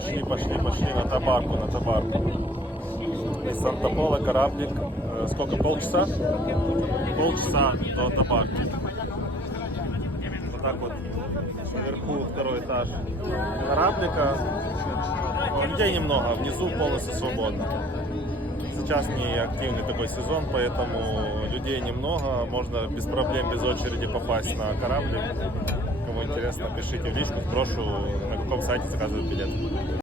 Пошли на табарку, Из Санта-Пола кораблик, сколько, полчаса? Полчаса до табарки. Вот так вот, наверху второй этаж кораблика. Людей немного, внизу полностью свободно. Сейчас не активный такой сезон, поэтому людей немного, можно без проблем, без очереди попасть на кораблик. Кому интересно, пишите в личку, сброшу, на каком сайте заказывают билет.